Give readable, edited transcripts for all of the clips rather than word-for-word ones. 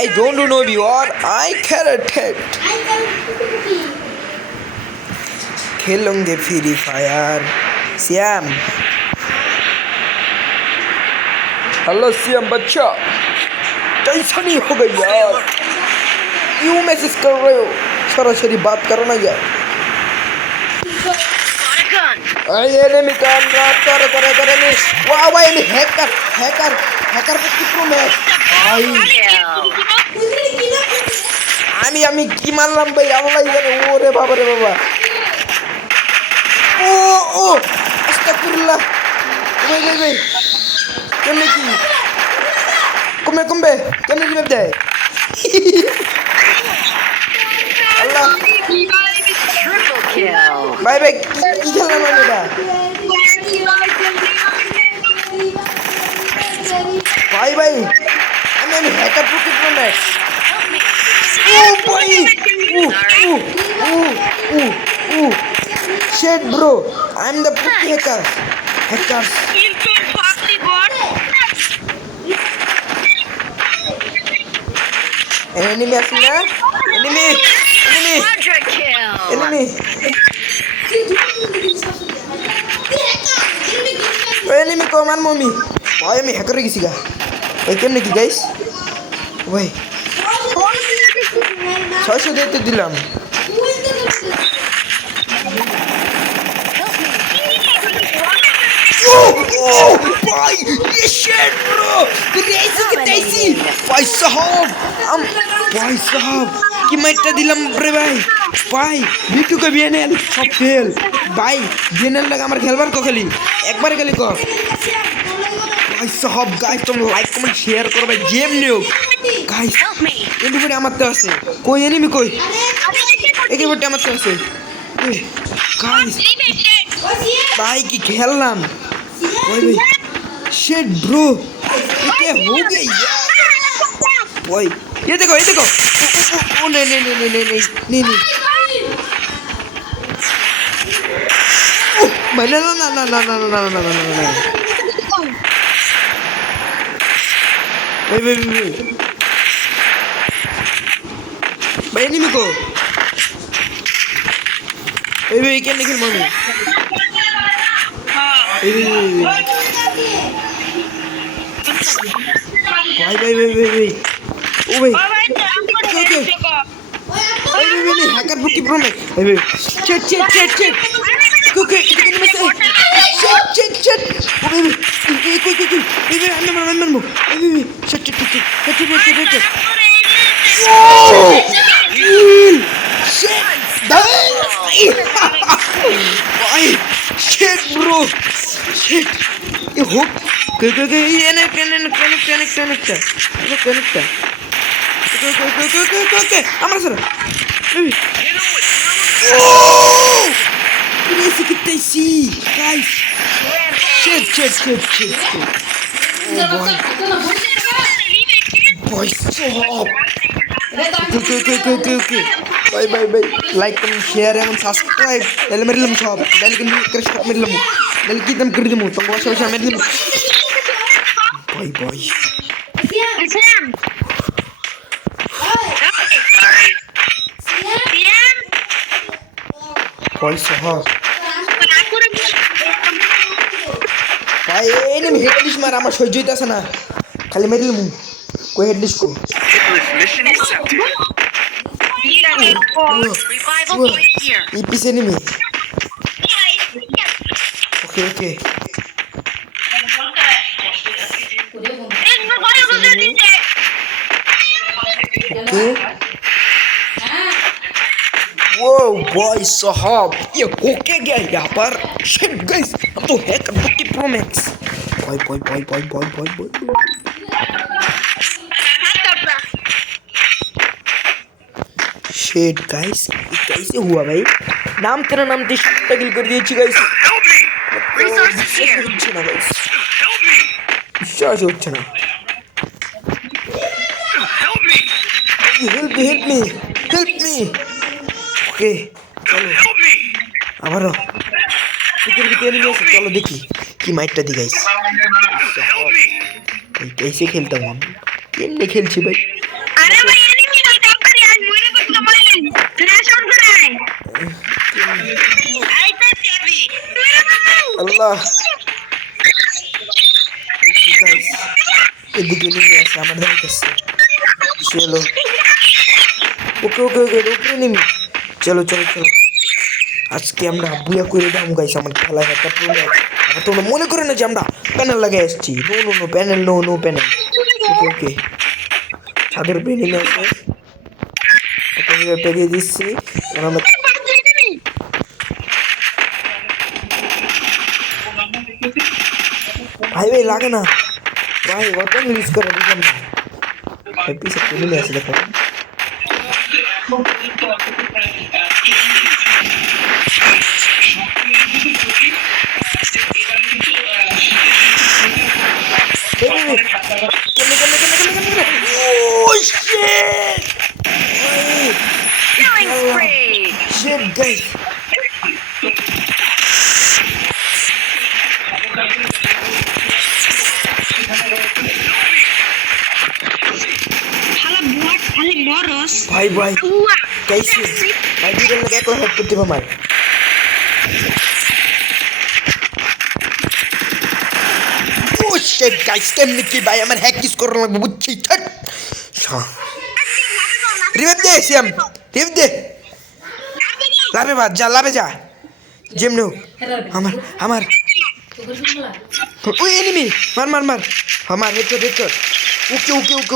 I don't know you or I carrot it. खेलेंगे free fire Shyam hello Shyam बच्चा कैसा नहीं हो गई यार क्यों मैसेज कर रहे हो सरासरी बात करो ना यार एनिमी काम कर नहीं वाह वाह ये हैकर को कितना मैं আমি কি মারলাম ভাই আল্লাহ জানে ওরে বাবা রে বাবা ও আস্তাগফিরুল্লাহ ভাই কেমনে কি কমবে কেমনে কি দেয় আল্লাহ ভাই কি খেললাম আমি এটা ভাই আমি হ্যাকার প্রুফ করব না Oh boy! Shit bro, I'm the hacker. Hackers. Enemy asli na? Enemy. Enemy ko man mommy. Boy, আমি hacker হয়ে গেছি গা। ওই কেমনে কি guys? ওই 600 দিতে দিলাম भाई ये शेट ब्रो क्रेजी कितैसी भाई साहब কি মাইটা দিলাম রে ভাই বিটু কে বিএনএল সব ফেল ভাই বিএনএল লাগা আমার খেলবার কো খালি একবার খালি কর भाई साहब गाइस तुम लाइक कमेंट शेयर करो भाई गेम নিও गाइस এন্ড ভিডিও আমারতে আছে কই এনিমি কই একে ভিডিও আমারতে আছে गाइस भाई की খেললাম ওই ভাই शिट ब्रो ये हो गया यार भाई ये देखो ओ नहीं मैंने ना भाई एनिमी को भाई क्या निकल मम्मी भाई ओ भाई भाई हैकर बुकी प्रो में भाई चेट ओके इतने में से चेट ओ भाई मैं चेट shit bro shit ये हो ये ना कनेक्ट ओके আমার sir Crazy कितैसी guys shit oh boy stop okay bye like comment share and subscribe del merilum shop del kin krish merilum del kitam kirdimu tongo shosha merilum bye পয়সা হ্যাঁ ভাই enemy হেডলিশ মার আমার সহ্য হইতাছে না খালি মেরিলমু কই হেডলিশ কো ये पीछे नहीं में ओके वो भाई साहब ये होके गया यहाँ पर शिट गाइस अब तो है कंप्यूटर प्रो मैक्स भाई शिट गाइस कैसे हुआ भाई नाम तेरा नाम टिल कर दिए गाइस विश्वास হচ্ছে না help me ओके चलो আবারো ভিতরে নিয়ে এসে চলো দেখি কি মাইটটা দি গাইস ভাই कैसे खेलता हूं हम কেমনে খেলছি ভাই আরে ভাই এনিমি না কাপড়ি আজ মরে তো সময় নেই ফ্ল্যাশ আউট করে আইতাছি আমি আল্লাহ গাইস এদিকে নেমে আসে আমার দেখতেছে চলো ওকে ওকে ওকে উপরে নেমে চলো চলো চলো আজকে আমরা বুয়া করে দাম গাইস আমার খেলায় একটা প্রোগ্রাম আবার তোমরা মনে করে না যে আমরা প্যানেল লাগিয়ে এসেছি no no no panel no no panel okay okay ছাদের উপরে নেমে আসে ওকে একটা দিয়ে দিচ্ছি আর আমরা ভাই ভাই লাগে না ভাই অত ইউজ করে বুঝলাম না ভাই পিছে নেমে আসে দেখো Oh shit! killing spree Shit, guys. শালা বুয়া খালি মরস ভাই ভাই कैसे ভাই দিলেন না একলা হেড করতে পারমার ও শিট গাইস কেমনে কি ভাই আমার হ্যাক কিস করা লাগবে বুঝছি ছট রিভাইভ দে সিয়াম রিভাইভ দে লাভে যা যেমনো আমার ওই এনিমি মার আমার হেডশট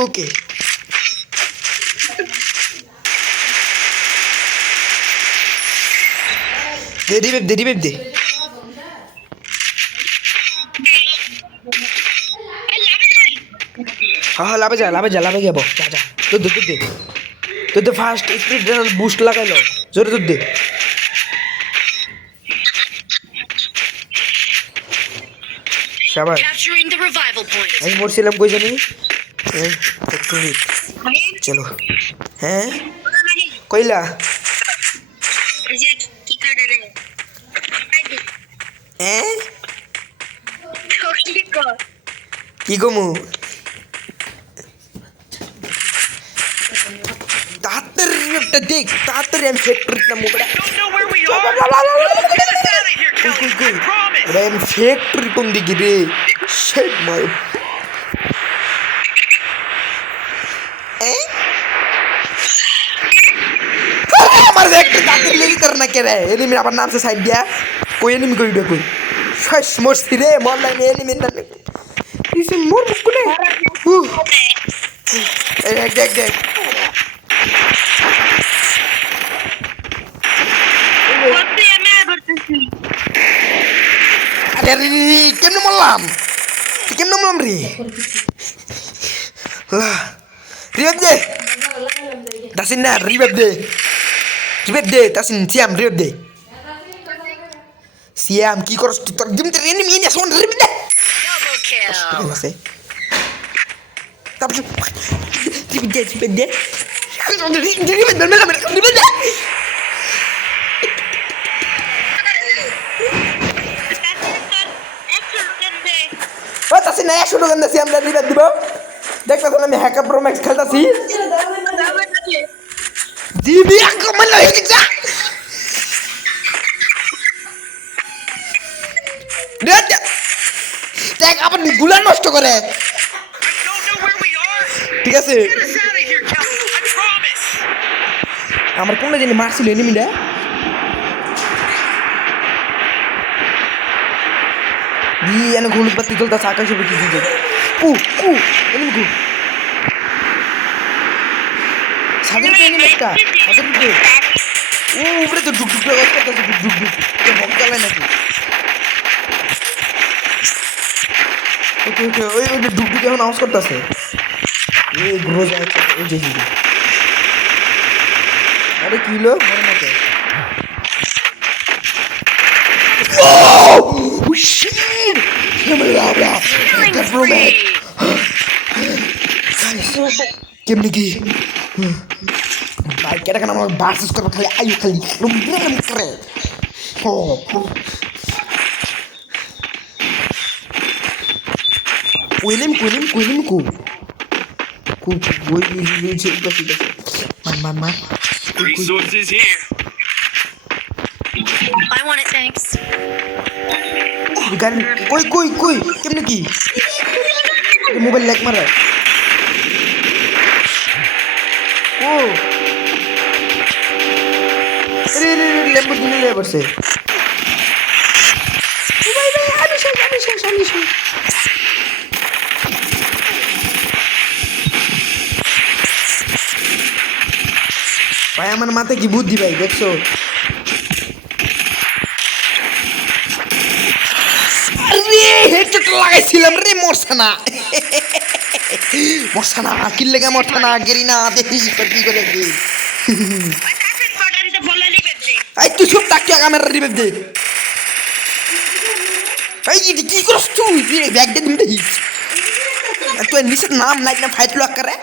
ওকে দে রিভাইভ দে হ্যাঁ লাভে যা যাবো যা দুধ দে ফার্স্ট স্পিড বুস্ট লাগাইলো জোরে দুধ দে শাবাশ capturing the revival point আমি মরছিলাম কই জানি চলো হ্যাঁ কইলা যে কি করে রে হ্যাঁ কি কর কি গমু তাড়াতাড়ি একটা দেখ তাড়াতাড়ি আমি ফ্যাক্টরিতে নামবো বড়া আমি ফ্যাক্টরি কোন দিকে রে শেট মাই আমার ফ্যাক্টরি তাড়াতাড়ি লেগে করনা কে রে এনিমি আবার নাম সে সাইড দিয়া কই এনিমি কই দে কই শেষ মরছি রে মরলাই এনিমি না ইসে মোর কোনে দেখ আরে কেমনে মরলাম রে রিভাইভ দে তাসিন না রিভাইভ দে তাসিন সিয়াম কি করছ তুই তোর দিম তোর এনিমি এনে শোন রিভাইভ দে double kill আছে তারপর রিভাইভ দে তাসিন না 100 টাকা দিছি আমরা রিভাইভ দিব দেখতে তো আমি হ্যাকার প্রো ম্যাক্স খেলতাছি দিবি আকমল হয়ে যা দেখ আবার গুলা নষ্ট করে ঠিক আছে আমার কোন জানি মারছিল এনিমিটা দি এনে হলুদ বাতি জ্বলতেছে আকাশে বেশি দিতে এনিমি সাগর এনিমি একটা সাগর উপরে তো ডুক করতেছে ডুক তো বম চালায় নাকি ওকে ওই ডুক এখন আওয়াজ করতেছে এই গ্রো যায় ওই যে আরে কি হলো মনে মতো Oh shit! কেমনি কি ভাই কেটা কেন আমার বার্সেস করবো খালি আয়ু খালি রুম করে কুইলিম কু খুব ওই মার মার Resources here. I want it, thanks. গান কই কই কই কেমনে কি মোবাইল ল্যাগ মারা ও রে রে রে ল্যাম্বরগিনি লয়ে বসে ভাই ভাই আমি শেষ ভাই আমার মাথায় কি বুদ্ধি ভাই দেখছো আরে হেডশট লাগাইছিলাম রে মরছে না কি লেগে মরছে না গেরি না দেখিস কি করে কি এই তুই সব টাকি ক্যামেরা রিভাইভ দে এই কি করছ তুই ব্যাগ দে দিম দেখিস তুই নিচে নাম নাই না ফাইট লক করে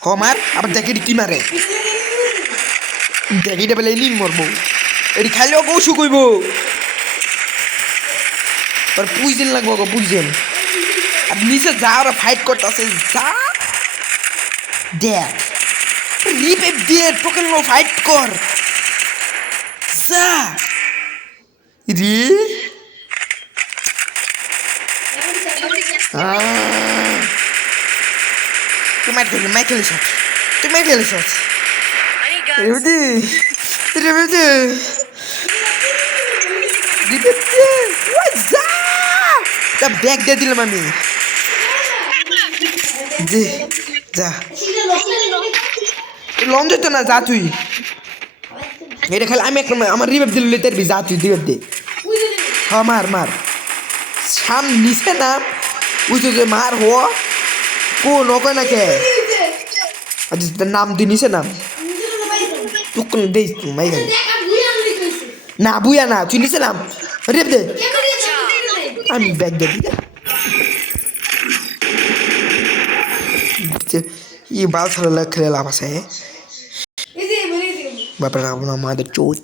হমার আবার দেখি কি মারে দেখি দে বলে নি মরবো এডি খাইলেও কৌশু কইব पर पुइजन लगवाको पुइजन अब नीचे जा और फाइट करताছে যা দেখ রিভাইভ দিয়ে টোকেন নো ফাইট কর যা রে Michael shot I need guns. Revive দে তা ব্যাগ দিয়ে দিলাম আমি জি যা লঞ্চ তো না যা তুই এটা খালি আমি একটা আমার রিভাইভ দিল তারবি যা তুই রিভাইভ দে হ্যাঁ মার সাম নিচে না বুঝছো যে মার হো কোন ওকে না কে আচ্ছা নাম তুই নিচে নাম তুই কোন দেই তুই মাই গেল না বুয়া না তুই নিচে নাম রিভাইভ দে আমি ব্যাগ দিয়ে দিই ये बाल सारा लग खेला लाभ से बाप रे अपना मादर चोट